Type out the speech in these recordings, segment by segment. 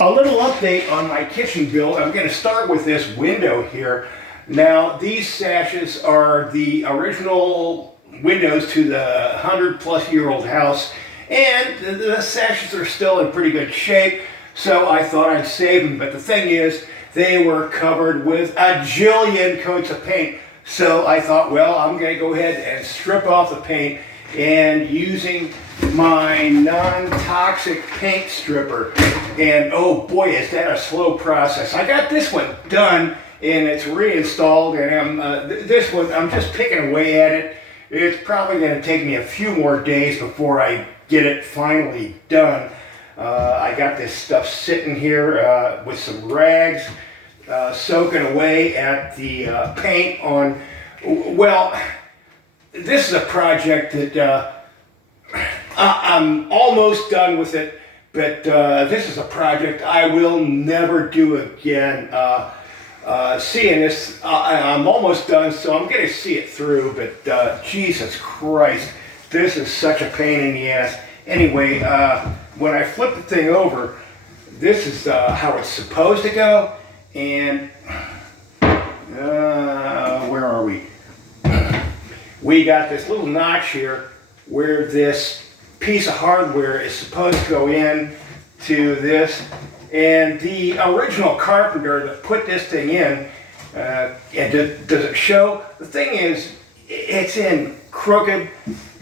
A little update on my kitchen build. I'm going to start with this window here. Now, these sashes are the original windows to the 100-plus-year-old house, and the sashes are still in pretty good shape, so I thought I'd save them. But the thing is, they were covered with a jillion coats of paint, so I thought, well, I'm going to go ahead and strip off the paint, and using my non-toxic paint stripper, and oh boy, is that a slow process. I got this one done and it's reinstalled, and this one I'm just picking away at it. It's probably going to take me a few more days before I get it finally done. I got this stuff sitting here with some rags soaking away at the paint on, well, this is a project that I'm almost done with it, but this is a project I will never do again. Seeing this, I'm almost done, so I'm going to see it through, but Jesus Christ, this is such a pain in the ass. Anyway, when I flip the thing over, this is how it's supposed to go, and where are we? We got this little notch here where this piece of hardware is supposed to go in to this, and the original carpenter that put this thing in, and does it show? The thing is, it's in crooked.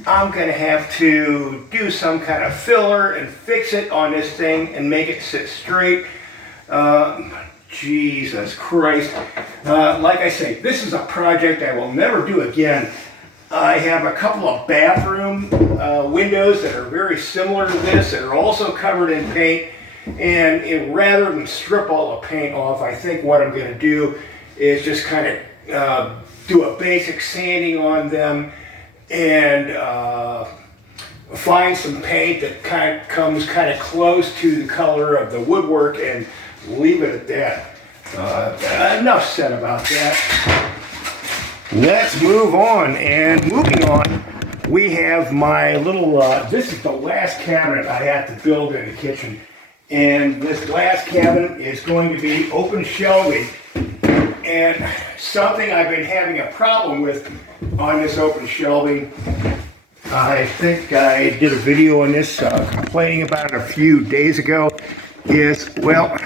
I'm going to have to do some kind of filler and fix it on this thing and make it sit straight. Jesus Christ. Like I say, this is a project I will never do again. I have a couple of bathroom windows that are very similar to this that are also covered in paint, and rather than strip all the paint off, I think what I'm going to do is just kind of do a basic sanding on them and find some paint that comes kind of close to the color of the woodwork and leave it at that. Enough said about that. Let's move on, and moving on, we have my little, this is the last cabinet I have to build in the kitchen, and this last cabinet is going to be open shelving, and something I've been having a problem with on this open shelving, I think I did a video on this complaining about it a few days ago, is, well,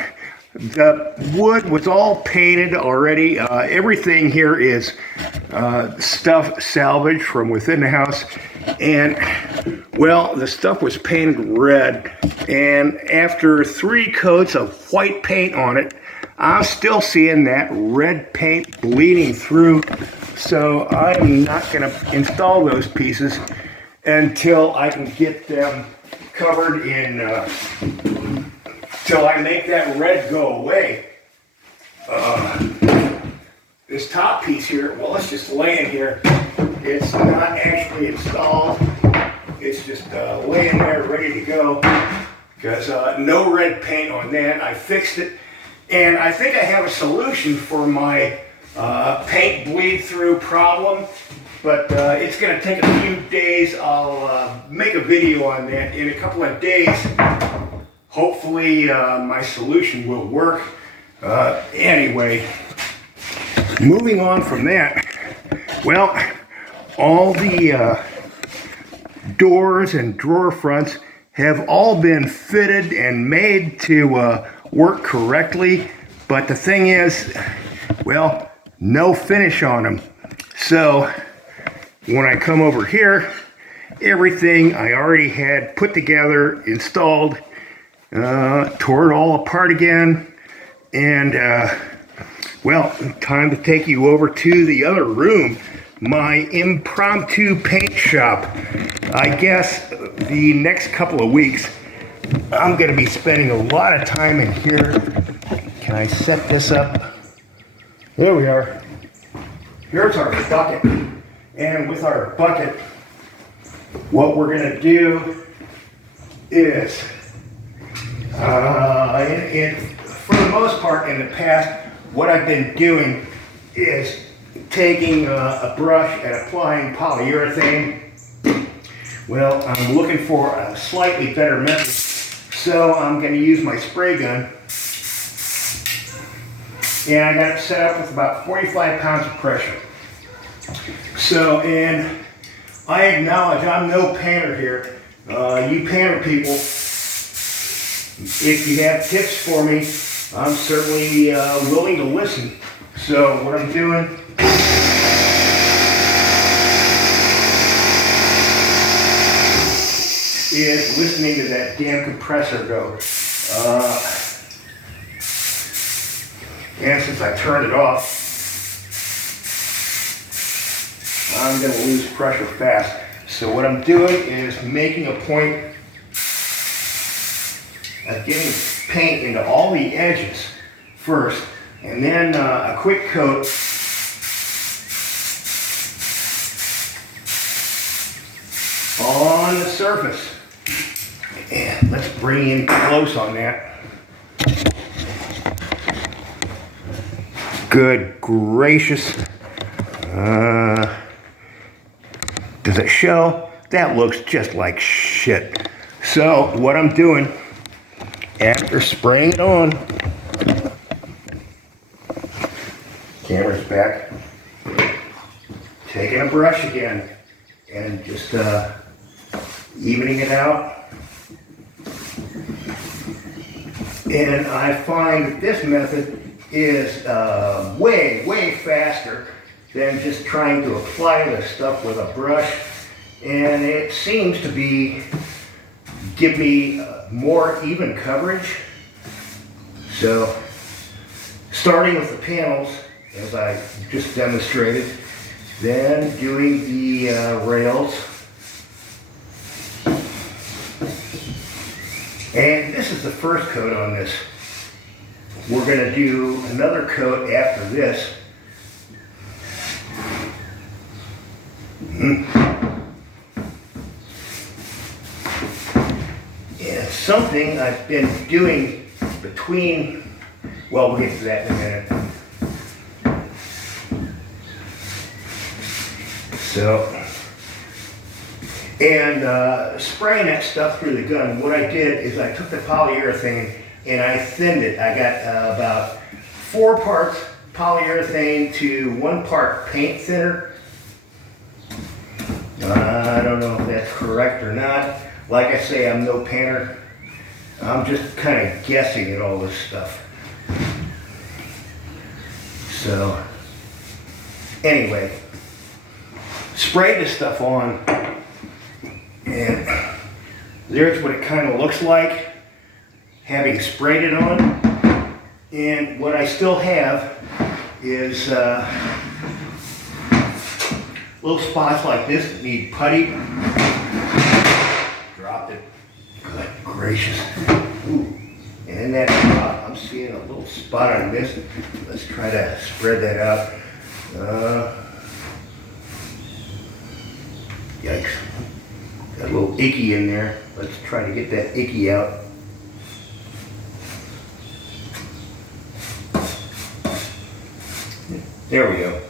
the wood was all painted already. Everything here is stuff salvaged from within the house. And, well, the stuff was painted red. And after 3 coats of white paint on it, I'm still seeing that red paint bleeding through. So I'm not going to install those pieces until I can get them covered in... till I make that red go away. This top piece here, well, it's just laying here. It's not actually installed. It's just laying there ready to go because no red paint on that. I fixed it, and I think I have a solution for my paint bleed through problem, but it's going to take a few days. I'll make a video on that in a couple of days. Hopefully my solution will work. Anyway, moving on from that, well, all the doors and drawer fronts have all been fitted and made to work correctly, but the thing is, well, no finish on them. So when I come over here, everything I already had put together, installed, tore it all apart again, and well, time to take you over to the other room, my impromptu paint shop. I guess the next couple of weeks I'm going to be spending a lot of time in here. Can I set this up? There we are. Here's our bucket, and with our bucket, what we're going to do is for the most part in the past, what I've been doing is taking a brush and applying polyurethane. Well, I'm looking for a slightly better method, So I'm going to use my spray gun. And I got it set up with about 45 pounds of pressure. So, and I acknowledge I'm no painter here. You painter people, if you have tips for me, I'm certainly willing to listen. So what I'm doing is listening to that damn compressor go. And since I turned it off, I'm going to lose pressure fast. So what I'm doing is making a point of getting paint into all the edges first, and then a quick coat on the surface. And let's bring in close on that. Good gracious. Does it show? That looks just like shit. So what I'm doing, after spraying it on, camera's back, taking a brush again and just evening it out. And I find that this method is way faster than just trying to apply the stuff with a brush, and it seems to give me more even coverage. So starting with the panels, as I just demonstrated, then doing the rails, and this is the first coat on this. We're going to do another coat after this. And something I've been doing between, well, we'll get to that in a minute. So, and spraying that stuff through the gun, what I did is I took the polyurethane and I thinned it. I got about 4 parts polyurethane to 1 part paint thinner. I don't know if that's correct or not. Like I say, I'm no painter. I'm just kind of guessing at all this stuff. So, anyway, sprayed this stuff on, and there's what it kind of looks like having sprayed it on. And what I still have is little spots like this that need putty. Dropped it. Good gracious. Ooh. And in that spot, I'm seeing a little spot on this. Let's try to spread that out. Yikes. Got a little icky in there. Let's try to get that icky out. There we go.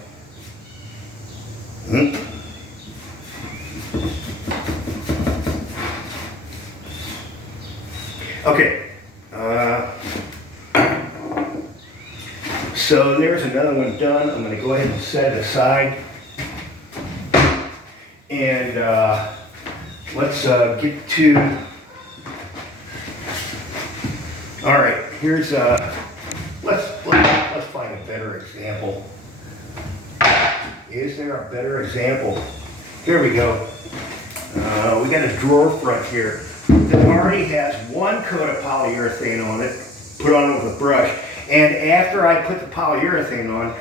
Okay. So there's another one done. I'm going to go ahead and set it aside. And let's get to. All right. Here's let's find a better example. Is there a better example? Here we go. We got a drawer front here that already has 1 coat of polyurethane on it, put on with a brush. And after I put the polyurethane on,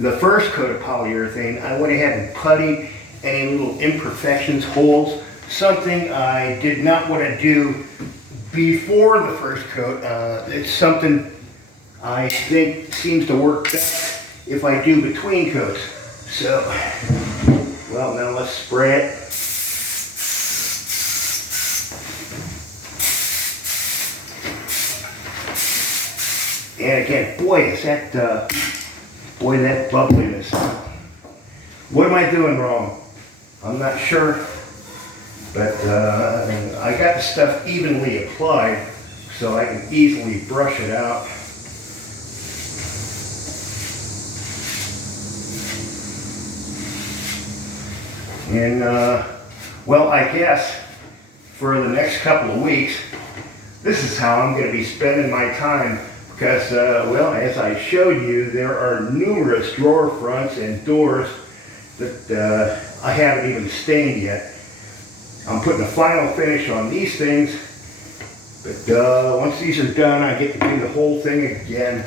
the first coat of polyurethane, I went ahead and puttied any little imperfections, holes, something I did not want to do before the first coat. It's something I think seems to work best if I do between coats. So, well, now let's spray it. And again, boy, is that, that bubbliness. What am I doing wrong? I'm not sure, but I got the stuff evenly applied. so I can easily brush it out. And well, I guess for the next couple of weeks, this is how I'm going to be spending my time, because well, as I showed you, there are numerous drawer fronts and doors that I haven't even stained yet. I'm putting a final finish on these things, but once these are done, I get to do the whole thing again.